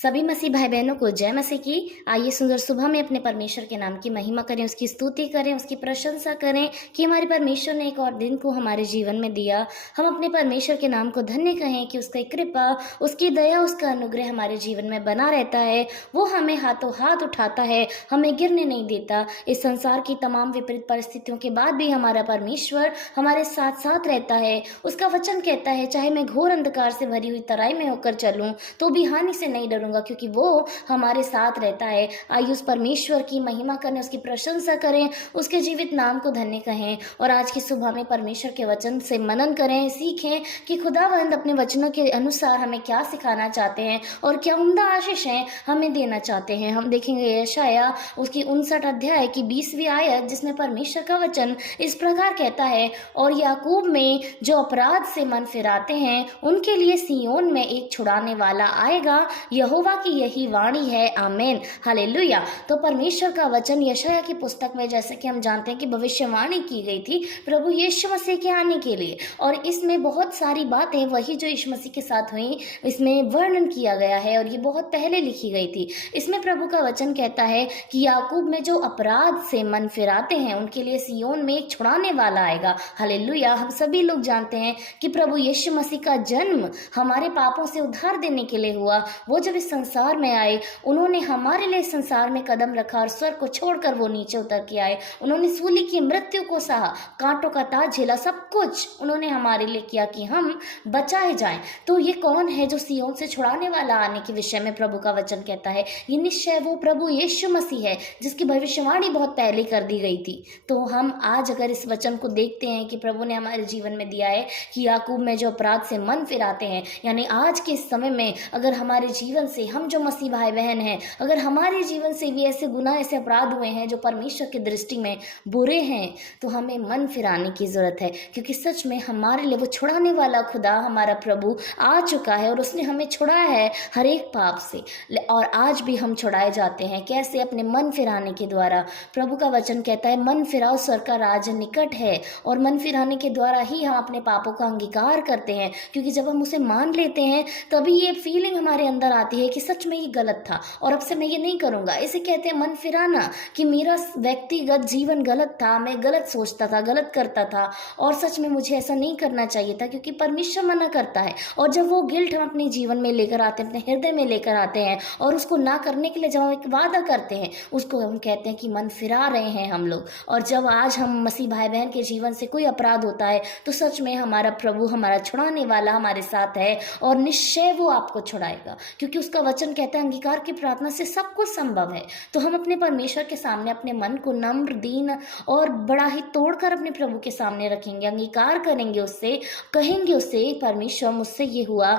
सभी मसीह भाई बहनों को जय मसीह की। आइए सुंदर सुबह में अपने परमेश्वर के नाम की महिमा करें, उसकी स्तुति करें, उसकी प्रशंसा करें कि हमारे परमेश्वर ने एक और दिन को हमारे जीवन में दिया। हम अपने परमेश्वर के नाम को धन्य कहें कि उसकी कृपा, उसकी दया, उसका अनुग्रह हमारे जीवन में बना रहता है। वो हमें हाथों हाथ उठाता है, हमें गिरने नहीं देता। इस संसार की तमाम विपरीत परिस्थितियों के बाद भी हमारा परमेश्वर हमारे साथ साथ रहता है। उसका वचन कहता है, चाहे मैं घोर अंधकार से भरी हुई तराई में होकर चलूं तो भी हानि से नहीं डरूंगा, क्योंकि वो हमारे साथ रहता है। आइए उस परमेश्वर की महिमा करें, उसकी प्रशंसा करें, उसके जीवित नाम को धन्य कहें और आज की सुबह में परमेश्वर के वचन से मनन करें, सीखें कि खुदावंद अपने वचनों के अनुसार हमें क्या सिखाना चाहते हैं और क्या उम्दा आशीषें हमें देना चाहते हैं। हम देखेंगे यशायाह उसकी 59 अध्याय की 20वीं आयत, जिसमें परमेश्वर का वचन इस प्रकार कहता है, और याकूब में जो अपराध से मन फिराते हैं उनके लिए सिय्योन में एक छुड़ाने वाला आएगा, यहोवा की यही वाणी है, आमीन, हालेलुया। तो परमेश्वर का वचन यशायाह की पुस्तक में, जैसे कि हम जानते हैं कि भविष्यवाणी की गई थी प्रभु यीशु मसीह के आने के लिए, और इसमें बहुत सारी बातें वही जो यीशु मसीह के साथ हुई इसमें वर्णन किया गया है और ये बहुत पहले लिखी गई थी। इसमें प्रभु का वचन कहता है कि याकूब में जो अपराध से मन फिराते हैं उनके लिए सिय्योन में एक छुड़ाने वाला आएगा, हालेलुया। हम सभी लोग जानते हैं कि प्रभु यीशु मसीह का जन्म हमारे पापों से उद्धार देने के लिए हुआ। वो जब इस संसार में आए, उन्होंने हमारे लिए संसार में कदम रखा और स्वर्ग को छोड़कर वो नीचे उतर के आए। उन्होंने सूली की मृत्यु को सहा, कांटों का ताज झेला, सब कुछ उन्होंने हमारे लिए किया कि हम बचाए जाएं। तो ये कौन है जो सिय्योन से छुड़ाने वाला आने के विषय में प्रभु का वचन कहता है? ये निश्चय वो प्रभु यीशु मसीह है जिसकी भविष्यवाणी बहुत पहले कर दी गई थी। तो हम आज अगर इस वचन को देखते हैं कि प्रभु ने हमारे जीवन में दिया है कि याकूब में जो अपराध से मन फिराते हैं, यानी आज के समय में अगर हमारे जीवन से, हम जो मसीह भाई बहन हैं, अगर हमारे जीवन से भी ऐसे गुनाह, ऐसे अपराध हुए हैं जो परमेश्वर की दृष्टि में बुरे हैं, तो हमें मन फिराने की जरूरत है, क्योंकि सच में हमारे लिए वो छुड़ाने वाला खुदा हमारा प्रभु आ चुका है और उसने हमें छुड़ाया है हर एक पाप से। और आज भी हम छुड़ाए जाते हैं। कैसे? अपने मन फिराने के द्वारा। प्रभु का वचन कहता है, मन फिराओ स्वर्ग का राज निकट है। और मन फिराने के द्वारा ही हम अपने पापों का अंगीकार करते हैं, क्योंकि जब हम उसे मान लेते हैं तभी ये फीलिंग हमारे अंदर आती है कि सच में ये गलत था और अब से मैं ये नहीं करूंगा। इसे कहते हैं मन फिराना, कि मेरा व्यक्तिगत जीवन गलत था, मैं गलत सोचता था, गलत करता था और सच में मुझे ऐसा नहीं करना चाहिए था, क्योंकि परमेश्वर मना करता है। और जब वो गिल्ट हम अपने जीवन में लेकर आते हैं, अपने हृदय में लेकर आते हैं और उसको ना करने के लिए जब हम एक वादा करते हैं, उसको हम कहते हैं कि मन फिरा रहे हैं हम लोग। और जब आज हम मसीह भाई बहन के जीवन से कोई अपराध होता है तो सच में हमारा प्रभु, हमारा छुड़ाने वाला हमारे साथ है और निश्चय वो आपको छुड़ाएगा, क्योंकि उसका वचन कहता है अंगीकार की प्रार्थना से सब कुछ संभव है। तो हम अपने परमेश्वर के सामने अपने मन को नम्र, दीन और बड़ा ही तोड़कर अपने प्रभु के सामने रखेंगे, अंगीकार करेंगे उससे, कहेंगे उससे परमेश्वर मुझसे ये हुआ,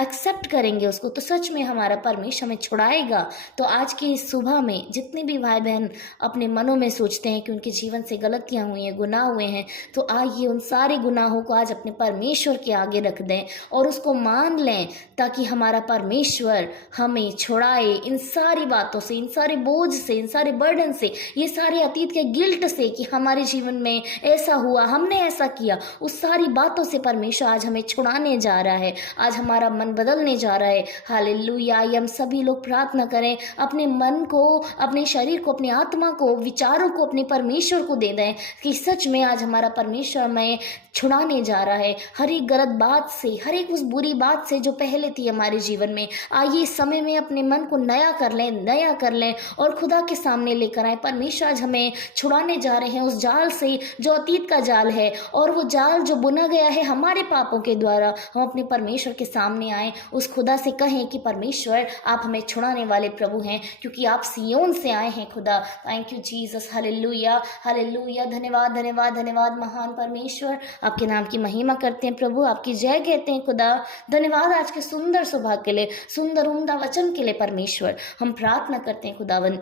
एक्सेप्ट करेंगे उसको, तो सच में हमारा परमेश्वर हमें छुड़ाएगा। तो आज की इस सुबह में जितने भी भाई बहन अपने मनों में सोचते हैं कि उनके जीवन से गलतियां हुई हैं, गुनाह हुए हैं, तो आइए उन सारे गुनाहों को आज अपने परमेश्वर के आगे रख दें और उसको मान लें, ताकि हमारा परमेश्वर हमें छुड़ाए इन सारी बातों से, इन सारे बोझ से, इन सारे बर्डन से, ये सारे अतीत के गिल्ट से कि हमारे जीवन में ऐसा हुआ, हमने ऐसा किया, उस सारी बातों से परमेश्वर आज हमें छुड़ाने जा रहा है। आज हमारा मन बदलने जा रहा है, हालेलुया। हम सभी लोग प्रार्थना करें, अपने मन को, अपने शरीर को, अपनी आत्मा को, विचारों को अपने परमेश्वर को दे दें कि सच में आज हमारा परमेश्वर हमें छुड़ाने जा रहा है हर एक गलत बात से, हर एक उस बुरी बात से जो पहले थी हमारे जीवन में। आइए इस समय में अपने मन को नया कर लें और खुदा के सामने लेकर आए। परमेश्वर आज हमें छुड़ाने जा रहे हैं उस जाल से जो अतीत का जाल है, और वो जाल जो बुना गया है हमारे पापों के द्वारा। हम अपने परमेश्वर के सामने आए, उस खुदा से कहें कि परमेश्वर आप हमें छुड़ाने वाले प्रभु हैं, क्योंकि आप सिय्योन से आए हैं खुदा। Thank you Jesus, hallelujah, hallelujah. धन्यवाद, धन्यवाद, धन्यवाद महान परमेश्वर। आपके नाम की महिमा करते हैं प्रभु, आपकी जय कहते हैं खुदा। धन्यवाद आज के सुंदर सुबह के लिए, सुंदर उम्दा वचन के लिए परमेश्वर। हम प्रार्थना करते हैं खुदावन,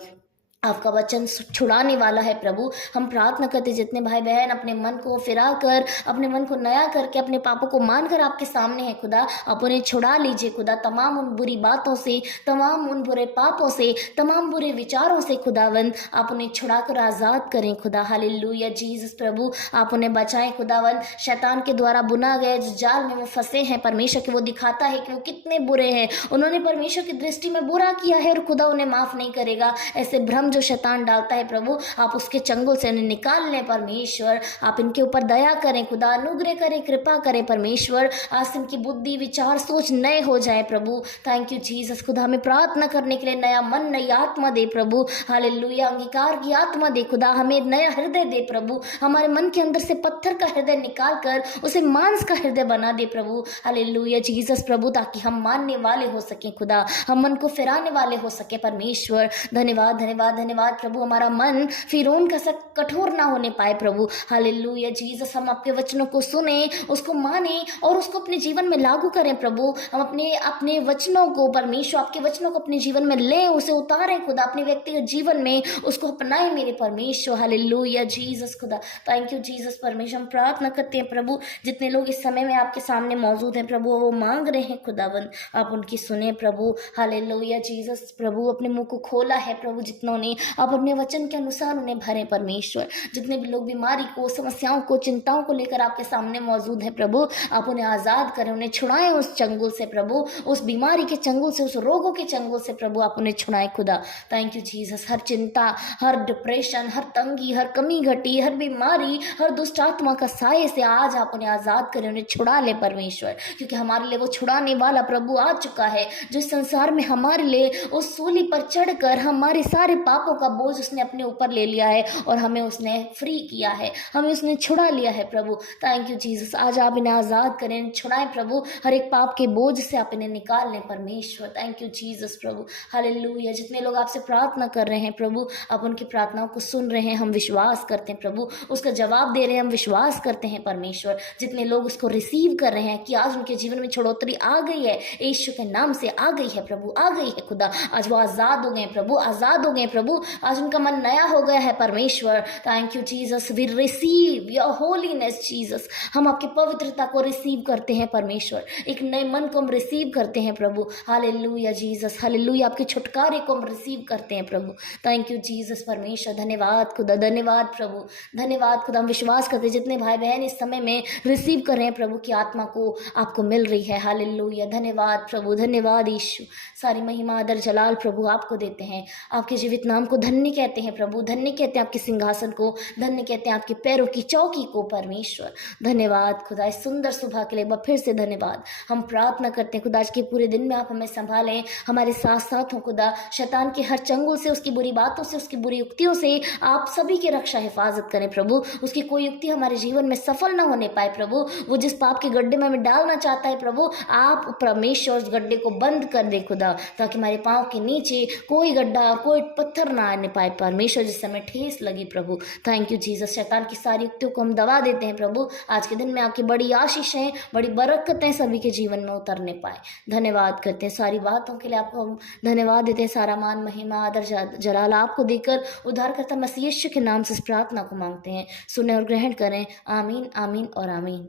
आपका वचन छुड़ाने वाला है प्रभु। हम प्रार्थना करते जितने भाई बहन अपने मन को फिरा कर, अपने मन को नया करके, अपने पापों को मानकर आपके सामने है खुदा, आप उन्हें छुड़ा लीजिए खुदा, तमाम उन बुरी बातों से, तमाम उन बुरे पापों से, तमाम बुरे विचारों से खुदावंद आप उन्हें छुड़ा कर आज़ाद करें खुदा। हालेलुया जीसस प्रभु, आप उन्हें बचाएं खुदावंद। शैतान के द्वारा बुना गया जिस जाल में वो फंसे हैं परमेश्वर के, वो दिखाता है कि वो कितने बुरे हैं, उन्होंने परमेश्वर की दृष्टि में बुरा किया है और खुदा उन्हें माफ़ नहीं करेगा। ऐसे भ्रम जो शैतान डालता है प्रभु, आप उसके चंगुल से इन्हें निकाल लें परमेश्वर। आप इनके ऊपर दया करें खुदा, अनुग्रह करें, कृपा करें परमेश्वर। आज से इनकी बुद्धि, विचार, सोच नए हो जाए प्रभु। Thank you Jesus. खुदा हमें प्रार्थना करने के लिए नया मन, नई आत्मा दे प्रभु। हालेलुया, अंगीकार की आत्मा दे खुदा, हमें नया हृदय दे प्रभु। हमारे मन के अंदर से पत्थर का हृदय निकाल कर उसे मांस का हृदय बना दे प्रभु। हालेलुया जीसस प्रभु, ताकि हम मानने वाले हो सके खुदा, हम मन को फिराने वाले हो सके परमेश्वर। धन्यवाद धन्यवाद धन्यवाद प्रभु। हमारा मन फिरौन का सा कठोर ना होने पाए प्रभु। हालेलुया जीसस, हम आपके वचनों को सुने, उसको माने और उसको अपने जीवन में लागू करें प्रभु। हम अपने अपने वचनों को परमेश्वर, आपके वचनों को अपने जीवन में लें, उसे उतारें खुदा, अपने व्यक्तिगत जीवन में उसको अपनाएं मेरे परमेश्वर। हालेलुया जीसस खुदा, थैंक यू जीसस परमेश्वर। हम प्रार्थना करते हैं प्रभु, जितने लोग इस समय में आपके सामने मौजूद हैं प्रभु, वो मांग रहे हैं खुदावंद, आप उनकी सुने प्रभु। हालेलुया जीसस प्रभु, अपने मुंह को खोला है प्रभु जितनों ने, आप अपने वचन के अनुसार उन्हें भरे परमेश्वर। जितने भी लोग बीमारी को, समस्याओं को, चिंताओं को लेकर आपके सामने मौजूद हैं प्रभु, आप उन्हें आज़ाद करें, उन्हें छुड़ाएं उस चंगुल से प्रभु, उस बीमारी के चंगुल से, उस रोगों के चंगुल से प्रभु, आप उन्हें छुड़ाएं खुदा। Thank you Jesus. हर चिंता, हर डिप्रेशन, हर तंगी, हर कमी घटी, हर बीमारी, हर दुष्ट आत्मा का साये से आज आप उन्हें आज़ाद करें, उन्हें छुड़ा ले परमेश्वर, क्योंकि हमारे लिए वो छुड़ाने वाला प्रभु आ चुका है, जो संसार में हमारे लिए उस सूली पर चढ़कर हमारे सारे पापों का बोझ उसने अपने ऊपर ले लिया है और हमें उसने फ्री किया है, हमें उसने छुड़ा लिया है प्रभु। Thank you Jesus. आज आप इन्हें आज़ाद करें, छुड़ाएं प्रभु, हर एक पाप के बोझ से आप इन्हें निकाल लें परमेश्वर। Thank you Jesus Prabhu. Hallelujah. जितने लोग आपसे प्रार्थना कर रहे हैं प्रभु, आप उनकी प्रार्थनाओं को सुन रहे हैं, हम विश्वास करते हैं प्रभु, उसका जवाब दे रहे हैं, हम विश्वास करते हैं परमेश्वर। जितने लोग उसको रिसीव कर रहे हैं कि आज उनके जीवन में छुड़ौतरी आ गई है, यीशु के नाम से आ गई है प्रभु, आ गई है खुदा, आज वो आज़ाद हो गए प्रभु, आज़ाद हो गए प्रभु, आज उनका मन नया हो गया है परमेश्वर। Thank you Jesus. We receive your holiness Jesus, हम आपकी पवित्रता को रिसीव करते हैं परमेश्वर, एक नए मन को हम रिसीव करते हैं प्रभु। हालेलुया जीसस, हालेलुया, आपके छुटकारे को हम रिसीव करते हैं प्रभु। थैंक यू जीसस परमेश्वर। धन्यवाद खुदा, धन्यवाद प्रभु, धन्यवाद खुदा। हम विश्वास करते हैं जितने भाई बहन इस समय में रिसीव कर रहे हैं प्रभु की आत्मा को आपको मिल रही है। हालेलुया, धन्यवाद प्रभु, धन्यवाद यीशु। सारी महिमा, आदर, जलाल प्रभु आपको देते हैं। आपके जीवित नाम को धन्य कहते हैं प्रभु, धन्य कहते हैं आपके सिंहासन को, धन्य कहते हैं आपके पैरों की चौकी को परमेश्वर। धन्यवाद खुदा, इस सुंदर सुबह के लिए एक बार फिर से धन्यवाद। हम प्रार्थना करते हैं खुदा, आज के पूरे दिन में आप हमें संभालें, हमारे साथ साथ हो खुदा, शैतान के हर चंगुल से, उसकी बुरी बातों से, उसकी बुरी युक्तियों से आप सभी की रक्षा हिफाजत करें प्रभु। उसकी कोई युक्ति हमारे जीवन में सफल ना होने पाए प्रभु। वो जिस पाप के गड्ढे में हमें डालना चाहता है प्रभु, आप परमेश्वर उस गड्ढे को बंद कर दे खुदा, ताकि हमारे पाँव के नीचे कोई गड्ढा, कोई पत्थर ना आने पाए परमेश्वर, जिससे हमें ठेस लगी प्रभु। Thank you Jesus. शैतान की सारी युक्तियों को हम दबा देते हैं प्रभु। आज के दिन में आपकी बड़ी आशीषें, बड़ी बरकतें सभी के जीवन में उतरने पाए। धन्यवाद करते हैं सारी बातों के लिए, आपको हम धन्यवाद देते हैं। सारा मान, महिमा, आदर, जलाल आपको देकर उद्धारकर्ता मसीह यीशु के नाम से इस प्रार्थना को मांगते हैं। सुने और ग्रहण करें। आमीन, आमीन और आमीन।